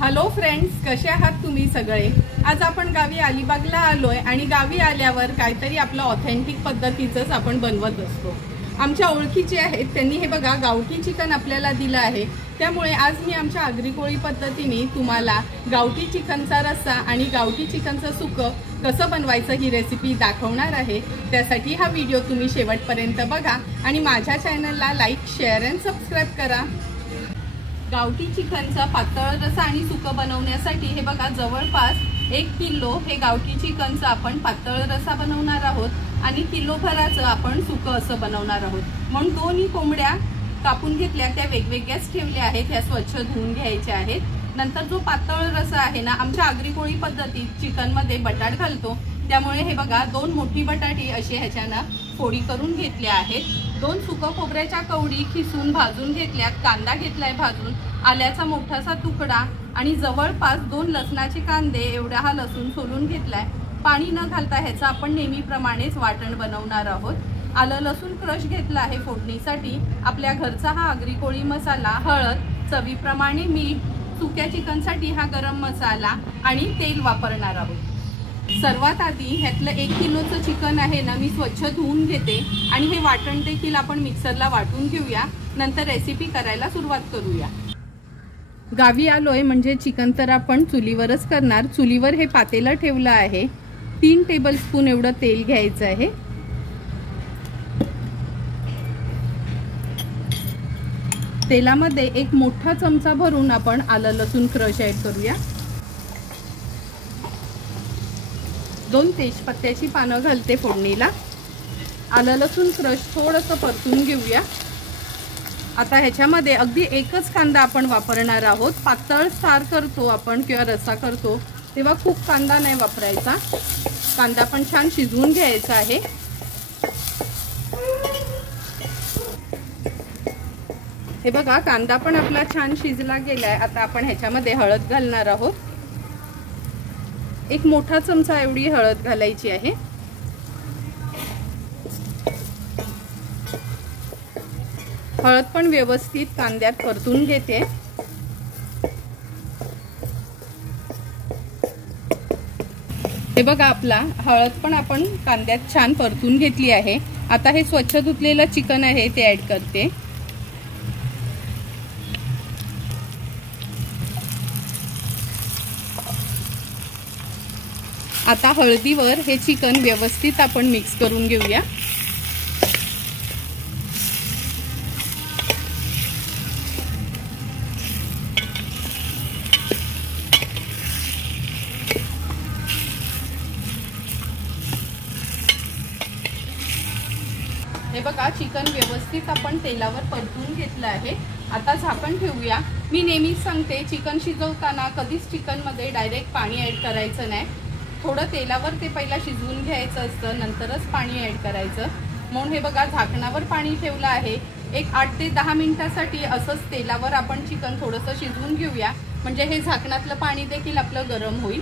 Hello friends, कसे आहात तुम्ही सगळे। आज आपण गावी अलिबागला आलोय आणि गावी आल्यावर काहीतरी आपलं ऑथेंटिक पद्धतीचंच आपण बनवत असतो। आमच्या ओळखीचे आहेत, त्यांनी हे बघा गावठी चिकन आपल्याला दिलं आहे। त्यामुळे आज मी आमच्या आगरी कोळी पद्धतीने तुम्हाला गावठी चिकनचा रस्सा आणि गावठी चिकनचं सुकं कसं बनवायचं ही रेसिपी दाखवणार आहे। त्यासाठी हा व्हिडिओ तुम्ही शेवटपर्यंत बघा आणि माझ्या चॅनलला लाईक, शेअर आणि सबस्क्राइब करा। गावठी चिकनचा पातळ रस्सा आणि सुकं बनवण्यासाठी हे बघा जवळपास 1 किलो हे गावठी चिकनचं आपण पातळ रस्सा बनवणार आहोत आणि किलोभराचं आपण सुकं असं बनवणार आहोत। म्हणून दोन्ही कोंबड्या कापून घेतल्या, त्या वेगवेगळ्याच ठेवल्या आहेत, ह्या स्वच्छ धुवून घ्यायच्या आहेत। नंतर जो पातळ रस्सा आहे ना, आमच्या आगरी कोळी पद्धतीत चिकन मध्ये बटाट घालतो, त्यामुळे हे बघा 2 मोठी बटाटी अशी ह्याच्यानं फोडी करून घेतल्या आहेत। 2 सुकं खोबऱ्याच्या कवडी खिसून भाजून घेतल्यात, कांदा घेतलाय भाजून, आल्याचा मोठासा तुकडा आणि जवळपास 2 लसणाचे कांदे एवढा हा लसूण सोलून घेतलाय। पाणी न घालता ह्याचं आपण नेहमीप्रमाणेच वाटण बनवणार आहोत। आलं लसूण क्रश घेतला आहे फोडणीसाठी। आपल्या घरचा हा आगरी कोळी मसाला, हळद, चवीप्रमाणे मीठ, सुक्या चिकनसाठी हा गरम मसाला आणि तेल वापरणार आहोत। सर्वात आधी ह्यातलं 1 किलोचं चिकन आहे ना, मी स्वच्छ धुवून घेते आणि हे वाटण देखील आपण मिक्सरला वाटून घेऊया। नंतर रेसिपी करायला सुरुवात करूया। गावी आलोय म्हणजे चिकन तर आपण चुलीवरच करणार। चुलीवर हे पातेलं ठेवलं आहे। 3 टेबलस्पून एवढं तेल घ्यायचं आहे। तेलामध्ये 1 मोठा चमचा भरून आपण आलं लसूण क्रश ऍड करूया। 2 तेजपत्त्याची पानं घालते फोडणीला। आलं लसूण क्रश थोडंसं परतून घेऊया। आता ह्याच्यामध्ये अगदी एकच कांदा आपण वापरणार आहोत। पातळ सार करतो आपण किंवा रस्सा करतो तेव्हा खूप कांदा नाही वापरायचा। कांदा पण छान शिजवून घ्यायचा आहे। हे बघा कांदा पण आपला छान शिजला गेलाय। आता आपण ह्याच्यामध्ये हळद घालणार आहोत। 1 मोठा चमचा एवढी हळद घालायची आहे। हळद पण व्यवस्थित कांद्यात परतून घेते। हे बघा आपला हळद पण आपण कांद्यात छान परतून घेतली आहे। आता हे स्वच्छ धुतलेलं चिकन आहे ते ऍड करते। आता हळदीवर हे चिकन व्यवस्थित आपण मिक्स करून घेऊया। हे बघा चिकन व्यवस्थित आपण तेलावर परतून घेतलं आहे। आता झाकण ठेवूया। मी नेहमीच सांगते, चिकन शिजवताना कधीच चिकन मध्ये डायरेक्ट पाणी ऍड करायचं नाही। थोडं तेलावर ते पहिला शिजवून घ्यायचं असतं, नंतरच पाणी ऍड करायचं। म्हणून हे बघा झाकणावर पाणी ठेवलं आहे। एक 8 ते 10 मिनिटांसाठी असंच तेलावर आपण चिकन थोडंसं शिजवून घेऊया, म्हणजे हे झाकणातलं पाणी देखील आपलं गरम होईल।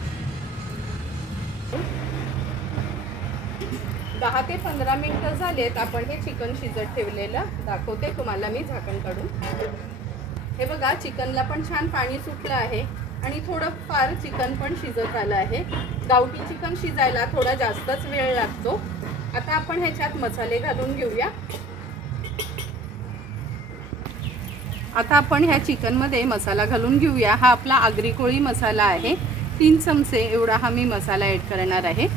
10 ते 15 मिनिटं झालेत आपण हे चिकन शिजत ठेवलेलं। दाखवते तुम्हाला मी झाकण काढून। हे बघा चिकनला पण छान पाणी सुटलं आहे आणि थोडं फार चिकन पण शिजत आलं आहे। गावठी चिकन शिजायला थोडा जास्तच वेळ लागतो। आता आपण ह्याच्यात मसाले घालून घेऊया। आता आपण ह्या चिकन मध्ये मसाला घालून घेऊया। हा आपला आगरी कोळी मसाला आहे। 3 चमचे एवढा हा मी मसाला ऍड करणार आहे।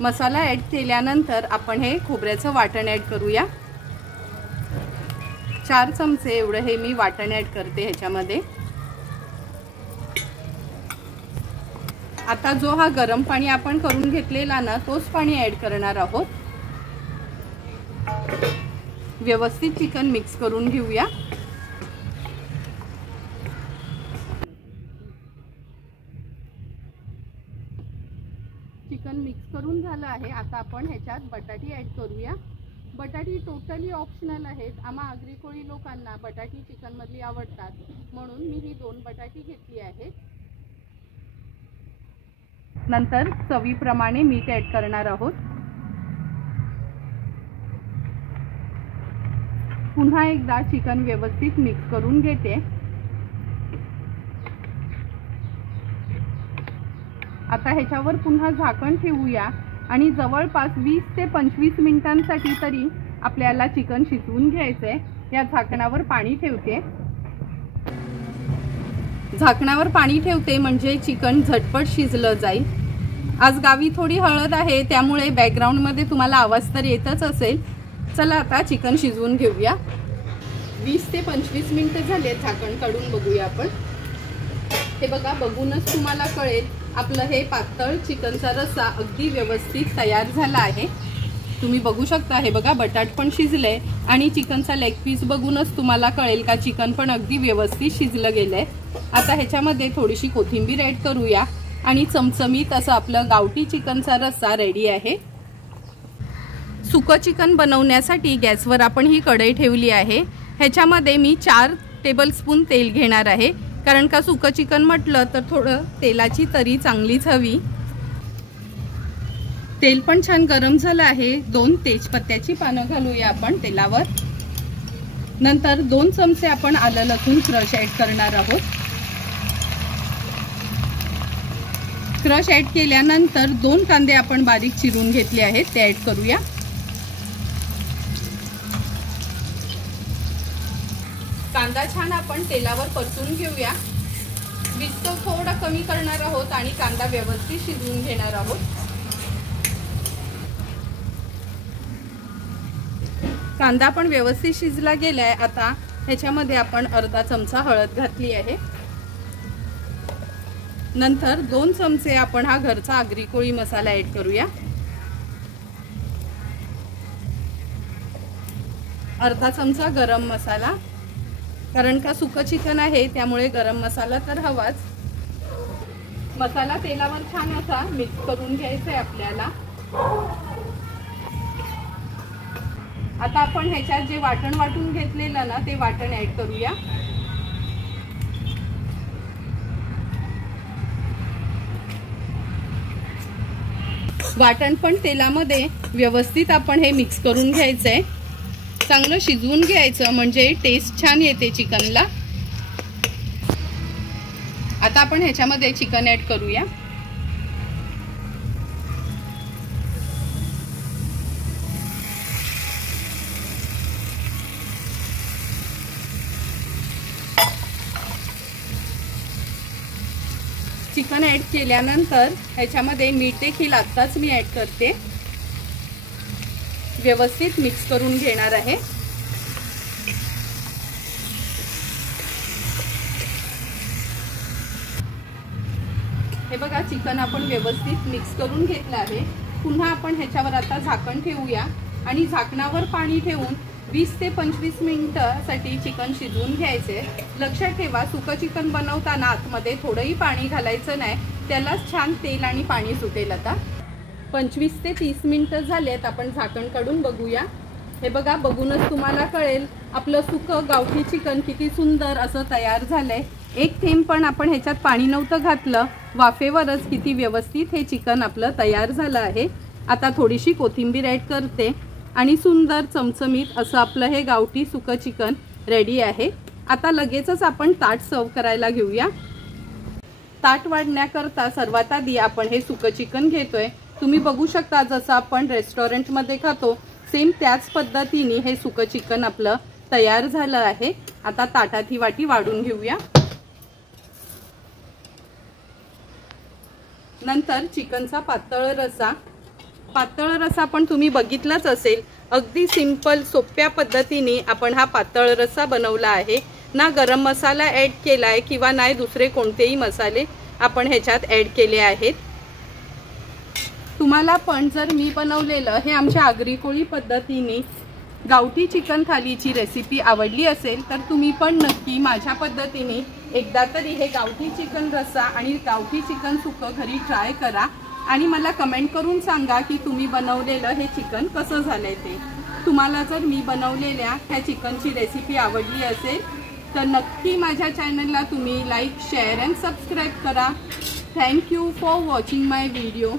मसाला ऍड केल्यानंतर आपण हे खोबऱ्याचं वाटण ऍड करूया। 4 चमचे एवढं हे मी वाटण ऍड करते ह्याच्यामध्ये। आता जो हा गरम पाणी आपण करून घेतलेला ना, तोच पाणी ऍड करणार आहोत। व्यवस्थित चिकन मिक्स करून घेऊया। चिकन मिक्स करून झालं आहे। आता आपण ह्याच्यात बटाटी ऍड करूया। बटाटी टोटली ऑप्शनल आहेत। आम्हा आगरी कोळी लोकांना बटाटी चिकन मधली आवडतात, म्हणून मी ही 2 बटाटी घेतली आहेत। नंतर चवीप्रमाणे मीठ ऍड करणार आहोत। पुन्हा एकदा चिकन व्यवस्थित मिक्स करून घेते। आता ह्याच्यावर पुन्हा झाकण ठेवूया आणि जवळपास 20 ते 25 मिनिटांसाठी तरी आपल्याला चिकन शिजवून घ्यायचंय। या झाकणावर पाणी ठेवते। झाकणावर पाणी ठेवते म्हणजे चिकन झटपट शिजलं जाईल। आज गावी थोडी हळद आहे त्यामुळे बॅकग्राऊंड मध्ये तुम्हाला आवाज तर येतच असेल। चला आता चिकन शिजवून घेऊया। 20 ते 25 मिनिटं झाले, झाकण काढून बघूया आपण। हे बघा, बघूनच तुम्हाला कळेल आपलं हे पातळ चिकनचा रस्सा अगदी व्यवस्थित तयार झाला आहे। तुम्ही बघू शकता, हे बघा बटाट पण शिजले आणि चिकनचा लेग पीस बघूनच तुम्हाला कळेल का चिकन पण अगदी व्यवस्थित शिजलं गेलंय। आता ह्याच्यामध्ये थोडीशी कोथिंबीर ऍड करूया आणि चमचमीत असं आपलं गावठी चिकनचा रस्सा रेडी आहे। सुकं चिकन बनवण्यासाठी गॅसवर आपण ही कढई ठेवली आहे। ह्याच्यामध्ये मी 4 टेबलस्पून तेल घेणार आहे, कारण का सुकं चिकन म्हटलं तर थोडं तेलाची तरी चांगलीच हवी। तेल पण छान गरम झालं आहे। 2 तेजपत्त्याची पानं घालूया आपण तेलावर। नंतर 2 चमचे आपण आलं लसूण क्रश ऍड करणार आहोत। क्रश ऍड केल्यानंतर 2 कांदे आपण बारीक चिरून घेतले आहेत, ते ऍड करूया। कांदा छान आपण तेलावर परतून घेऊया। वीज थोडा कमी करणार आहोत आणि कांदा व्यवस्थित शिजवून घेणार आहोत। कांदा पण व्यवस्थित शिजला गेलाय। आता ह्याच्यामध्ये आपण अर्धा चमचा हळद घातली आहे। नंतर 2 चमचे आपण हा घरचा आगरी कोळी मसाला ऍड करूया। अर्धा चमचा गरम मसाला, कारण का सुकं चिकन आहे त्यामुळे गरम मसाला तर हवाच। मसाला तेलावर छान असा मिक्स करून घ्यायचा आहे आपल्याला। आता आपण ह्याच्यात जे वाटण वाटून घेतलेलं ना, ते वाटण ऍड करूया। वाटण पण तेलामध्ये व्यवस्थित आपण हे मिक्स करून घ्यायचंय। चांगलं शिजवून घ्यायचं म्हणजे टेस्ट छान येते चिकनला। आता आपण ह्याच्यामध्ये चिकन ऍड करूया। चिकन ऍड केल्यानंतर ह्याच्यामध्ये मीठ देखील आत्ताच मी ऍड करते। व्यवस्थित मिक्स करून घेणार आहे। हे बघा, चिकन आपण व्यवस्थित मिक्स करून घेतलं आहे। पुन्हा आपण ह्याच्यावर आता झाकण ठेवूया आणि झाकणावर पाणी ठेवून 20 ते 25 मिनिटांसाठी चिकन शिजवून घ्यायचे। लक्षात ठेवा, सुकं चिकन बनवताना आतमध्ये थोडंही पाणी घालायचं नाही, त्यालाच छान तेल आणि पाणी सुटेल। आता 25 ते 30 मिनिटं झालेत, आपण झाकण काढून बघूया। हे बघा, बघूनच तुम्हाला कळेल आपलं सुकं गावठी चिकन किती सुंदर असं तयार झालंय। एक थेंब पण आपण ह्याच्यात पाणी नव्हतं घातलं, वाफेवरच किती व्यवस्थित हे चिकन आपलं तयार झालं आहे। आता थोडीशी कोथिंबीर ऍड करते आणि सुंदर चमचमीत असं आपलं हे गावठी सुकं चिकन रेडी आहे। आता लगेचच आपण ताट सर्व करायला घेऊया। ताट वाढण्याकरता सर्वात आधी आपण हे सुकं चिकन घेतोय। तुम्ही बघू शकता, जसं आपण रेस्टॉरंटमध्ये खातो सेम त्याच पद्धतीने हे सुकं चिकन आपलं तयार झालं आहे। आता ताटात ही वाटी वाढून घेऊया। नंतर चिकनचा पातळ रस्सा पण तुम्ही बघितलाच असेल। अगदी सिंपल सोप्या पद्धतीने आपण हा पातळ रस्सा बनवला आहे। ना गरम मसाला ऍड केलाय किंवा नाही दुसरे कोणतेही मसाले आपण ह्याच्यात ऍड केले आहेत। तुम्हाला पण जर मी बनवलेलं हे आमच्या आगरी कोळी पद्धतीने गावठी चिकन थालीची रेसिपी आवडली असेल तर तुम्ही पण नक्की माझ्या पद्धतीने एकदा तरी हे गावठी चिकन रस्सा आणि गावठी चिकन सुकं घरी ट्राय करा आणि मला कमेंट करून सांगा की तुम्ही बनवलेलं हे चिकन कसं झालंय ते। तुम्हाला जर मी बनवलेल्या ह्या चिकनची रेसिपी आवडली असेल तर नक्की माझ्या चॅनलला तुम्ही लाईक, शेअर अँड सबस्क्राईब करा। Thank you for watching my video.